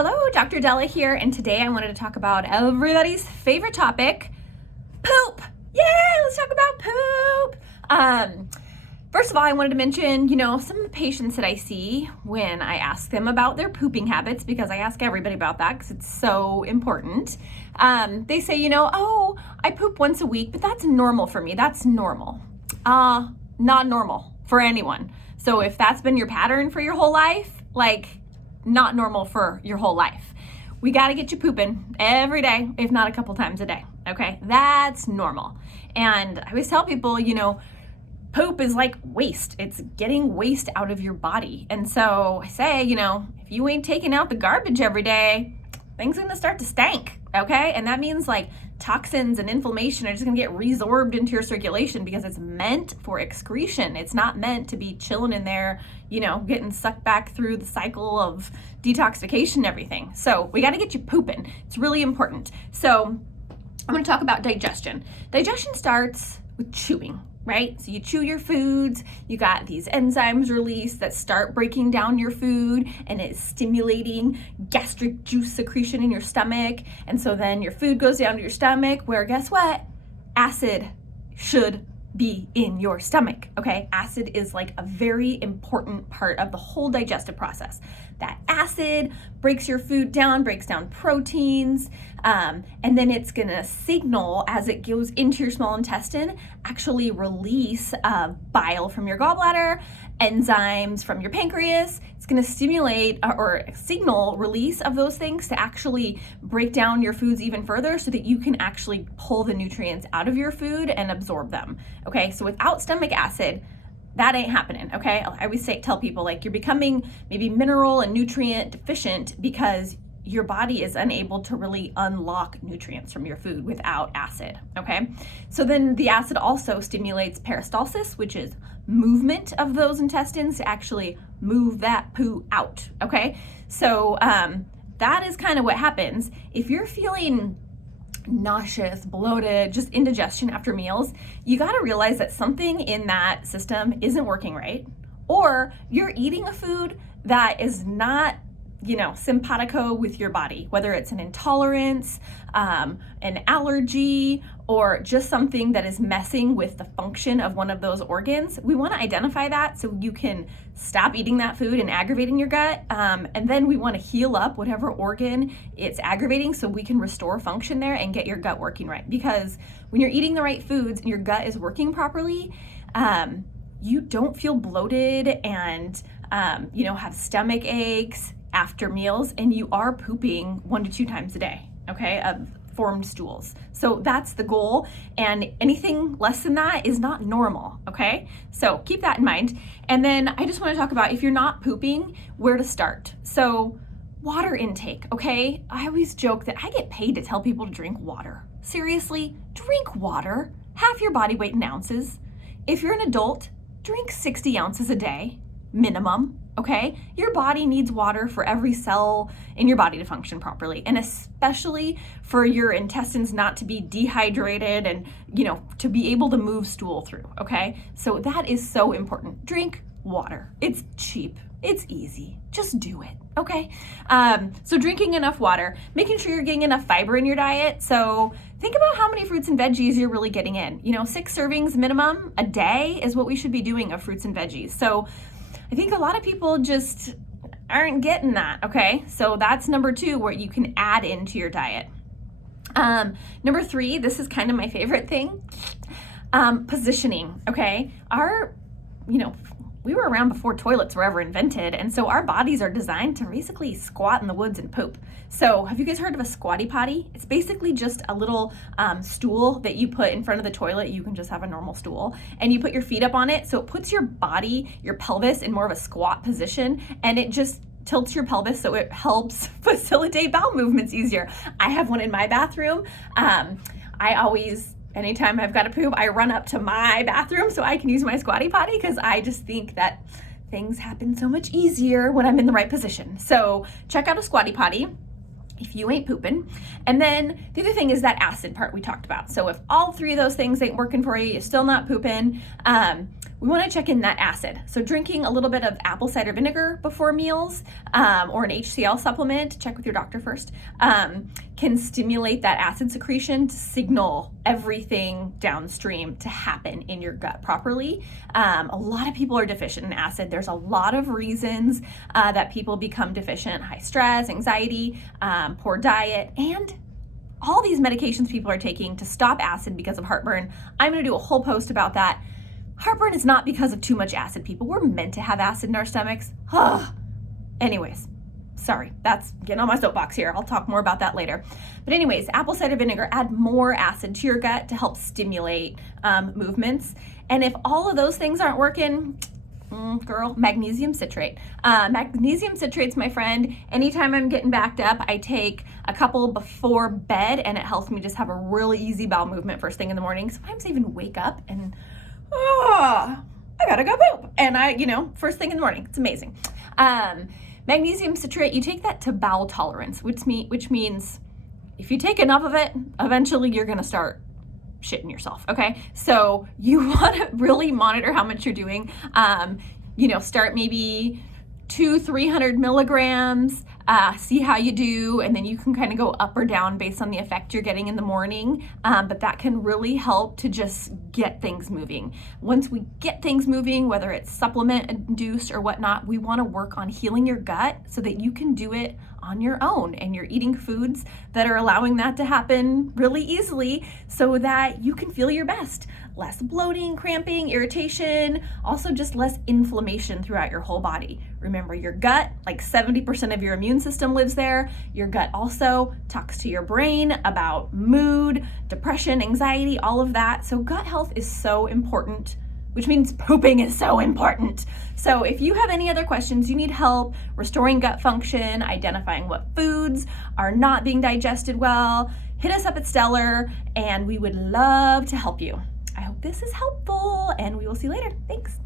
Hello, Dr. Della here, and today I wanted to talk about everybody's favorite topic, poop. Yeah, let's talk about poop. First of all, I wanted to mention, some of the patients that I see when I ask them about their pooping habits, because I ask everybody about that because it's so important. They say, oh, I poop once a week, but that's normal for me. That's normal. Not normal for anyone. So if that's been your pattern for your whole life, not normal for your whole life. We got to get you pooping every day, if not a couple times a day. Okay, that's normal. And I always tell people, poop is like waste. It's getting waste out of your body. And so I say, if you ain't taking out the garbage every day, things are gonna start to stank, okay? And that means toxins and inflammation are just gonna get resorbed into your circulation because it's meant for excretion. It's not meant to be chilling in there, getting sucked back through the cycle of detoxification and everything. So we gotta get you pooping. It's really important. So I'm gonna talk about digestion. Digestion starts with chewing, right? So you chew your foods, you got these enzymes released that start breaking down your food, and it's stimulating gastric juice secretion in your stomach. And so then your food goes down to your stomach, where guess what? Acid should be in your stomach, okay? Acid is a very important part of the whole digestive process. That acid breaks your food down, breaks down proteins, and then it's gonna signal as it goes into your small intestine, actually release bile from your gallbladder, enzymes from your pancreas. It's gonna stimulate or signal release of those things to actually break down your foods even further so that you can actually pull the nutrients out of your food and absorb them, okay? So without stomach acid, that ain't happening, okay? I always tell people you're becoming maybe mineral and nutrient deficient because your body is unable to really unlock nutrients from your food without acid, okay? So then the acid also stimulates peristalsis, which is movement of those intestines to actually move that poo out, okay? So that is kind of what happens. If you're feeling nauseous, bloated, just indigestion after meals, you got to realize that something in that system isn't working right, or you're eating a food that is not simpatico with your body, whether it's an intolerance, an allergy, or just something that is messing with the function of one of those organs. We want to identify that so you can stop eating that food and aggravating your gut. And then we want to heal up whatever organ it's aggravating so we can restore function there and get your gut working right. Because when you're eating the right foods and your gut is working properly, you don't feel bloated and have stomach aches after meals, and you are pooping 1 to 2 times a day, okay, of formed stools. So that's the goal, and anything less than that is not normal, okay? So keep that in mind. And then I just want to talk about, if you're not pooping, where to start. So water intake, okay? I always joke that I get paid to tell people to drink water. Seriously, drink water, half your body weight in ounces. If you're an adult, drink 60 ounces a day, minimum. Okay, your body needs water for every cell in your body to function properly, and especially for your intestines not to be dehydrated and, to be able to move stool through, okay? So that is so important. Drink water. It's cheap. It's easy. Just do it, okay? So drinking enough water, making sure you're getting enough fiber in your diet. So think about how many fruits and veggies you're really getting in. 6 servings minimum a day is what we should be doing of fruits and veggies. So I think a lot of people just aren't getting that, okay? So that's number 2, where you can add into your diet. Number 3, this is kind of my favorite thing, positioning, okay? We were around before toilets were ever invented, and so our bodies are designed to basically squat in the woods and poop. So have you guys heard of a squatty potty? It's basically just a little stool that you put in front of the toilet. You can just have a normal stool, and you put your feet up on it, so it puts your body, your pelvis, in more of a squat position, and it just tilts your pelvis so it helps facilitate bowel movements easier. I have one in my bathroom. Anytime I've got to poop, I run up to my bathroom so I can use my squatty potty, because I just think that things happen so much easier when I'm in the right position. So check out a squatty potty. if you ain't pooping. And then the other thing is that acid part we talked about. So if all three of those things ain't working for you, you're still not pooping, we want to check in that acid. So drinking a little bit of apple cider vinegar before meals, or an HCl supplement, check with your doctor first, can stimulate that acid secretion to signal everything downstream to happen in your gut properly. A lot of people are deficient in acid. There's a lot of reasons that people become deficient: high stress, anxiety, poor diet, and all these medications people are taking to stop acid because of heartburn. I'm going to do a whole post about that. Heartburn is not because of too much acid, people. We're meant to have acid in our stomachs. Anyways, sorry, that's getting on my soapbox here. I'll talk more about that later. But anyways, apple cider vinegar, add more acid to your gut to help stimulate movements. And if all of those things aren't working, girl, magnesium citrate. Magnesium citrate's my friend. Anytime I'm getting backed up, I take a couple before bed, and it helps me just have a really easy bowel movement first thing in the morning. Sometimes I even wake up and I gotta go poop. And first thing in the morning. It's amazing. Magnesium citrate, you take that to bowel tolerance, which means if you take enough of it, eventually you're gonna start shitting yourself, okay? So you wanna really monitor how much you're doing. Start maybe 200-300 milligrams, see how you do, and then you can kind of go up or down based on the effect you're getting in the morning. But that can really help to just get things moving. Once we get things moving, whether it's supplement induced or whatnot, we want to work on healing your gut so that you can do it on your own, and you're eating foods that are allowing that to happen really easily so that you can feel your best. Less bloating, cramping, irritation, also just less inflammation throughout your whole body. Remember, your gut, like 70% of your immune system lives there. Your gut also talks to your brain about mood, depression, anxiety, all of that. So gut health is so important, which means pooping is so important. So if you have any other questions, you need help restoring gut function, identifying what foods are not being digested well, hit us up at Stellar, and we would love to help you. I hope this is helpful, and we will see you later. Thanks.